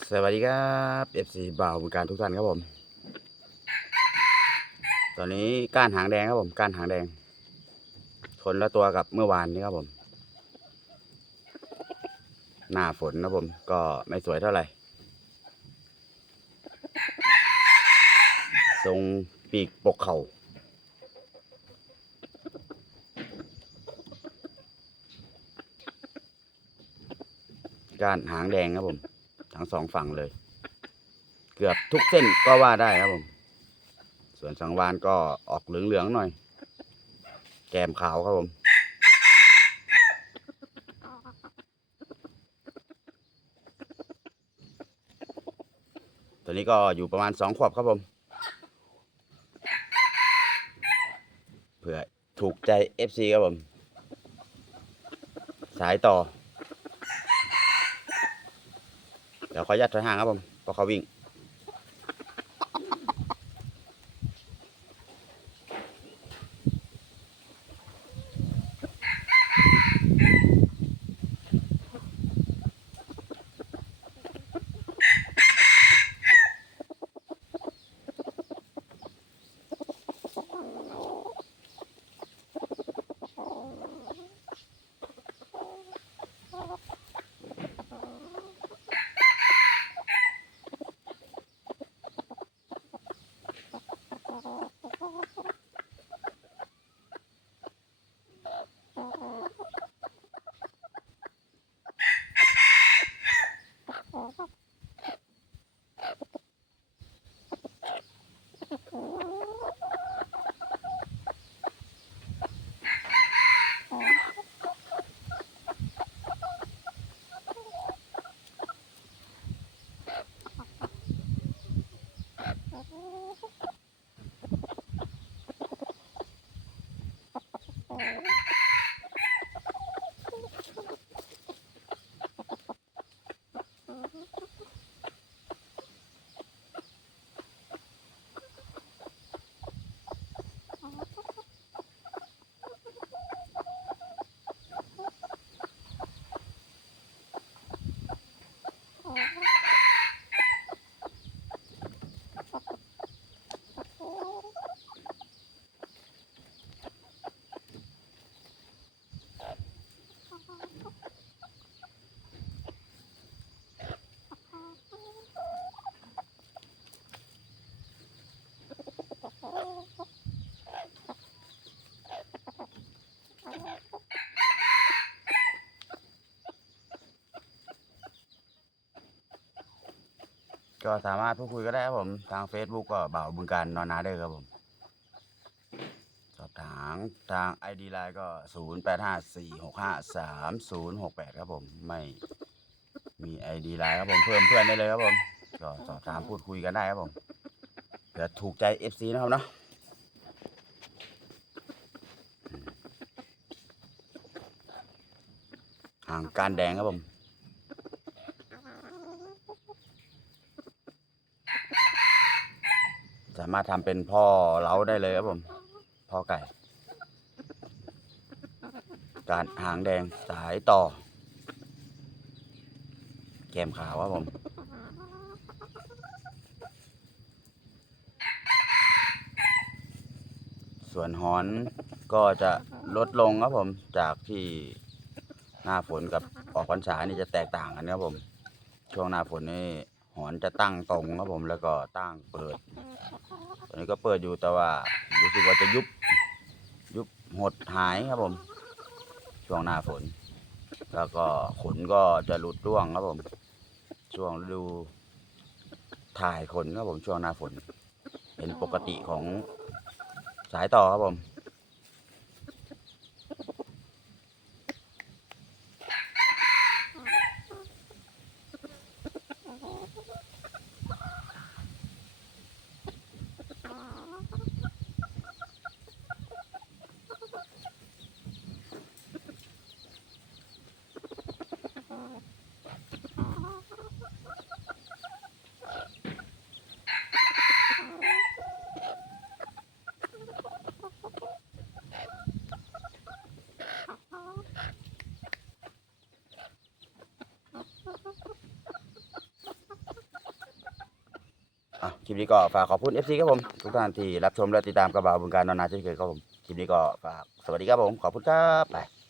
สวัสดีครับ FC บ่าวบริการทุกท่านครับผม ตอนนี้ก้านหางแดงครับผมก้านหางแดงคนละตัวกับเมื่อวานนี้ครับผม หน้าฝนนะผมก็ไม่สวยเท่าไหร่ทรงปีกปกเขา่าก้านหางแดงครับผม ทั้งสองฝั่งเลย เกือบทุกเส้นก็ว่าได้ครับผม ส่วนสังวานก็ออกเหลืองๆหน่อย แกมขาวครับผมตัวนี้ก็อยู่ประมาณสองขวบครับผม เผื่อถูกใจ FC ครับผม สายต่อ เดี๋ยวขอยัดถอยห่างครับผมพอเขาวิ่ง Oh. ก็สามารถพูดคุยก็ได้ครับผม ทาง Facebook ก็บ่าวบึงการนอนนาเด้อครับผม สอบถามทาง ID ไลน์ก็ 0 8 5 4 6 5 3 0 6 8 ครับผม ไม่มี ID ไลน์ครับผม เพิ่มเพื่อนได้เลยครับผม ก็สอบถามพูดคุยกันได้ครับผมเผื่อถูกใจ FC นะครับเนาะห่างการแดงครับผม สามารถทำเป็นพ่อเล้าได้เลยครับผม พ่อไก่ การหางแดงสายต่อ แกมขาวครับผมส่วนหอนก็จะลดลงครับผมจากที่หน้าฝนกับออกพรรษานี่จะแตกต่างกันครับผม ช่วงหน้าฝนนี่ หอนจะตั้งตรงครับผมแล้วก็ตั้งเปิดตอนนี้ก็เปิดอยู่แต่ว่ารู้สึกว่าจะยุบยุบหดหายครับผม ช่วงหน้าฝน แล้วก็ขนก็จะหลุดร่วงครับผม ช่วงฤดูถ่ายขนครับผมช่วงหน้าฝน เป็นปกติของสายต่อครับผม คลิปนี้ก็ฝากขอบคุณ FC ครับผม ทุกท่านที่รับชมและติดตามกระบาบุงการนานาเช่นเคยครับผม คลิปนี้ก็ฝากสวัสดีครับผม ขอบคุณครับ ไป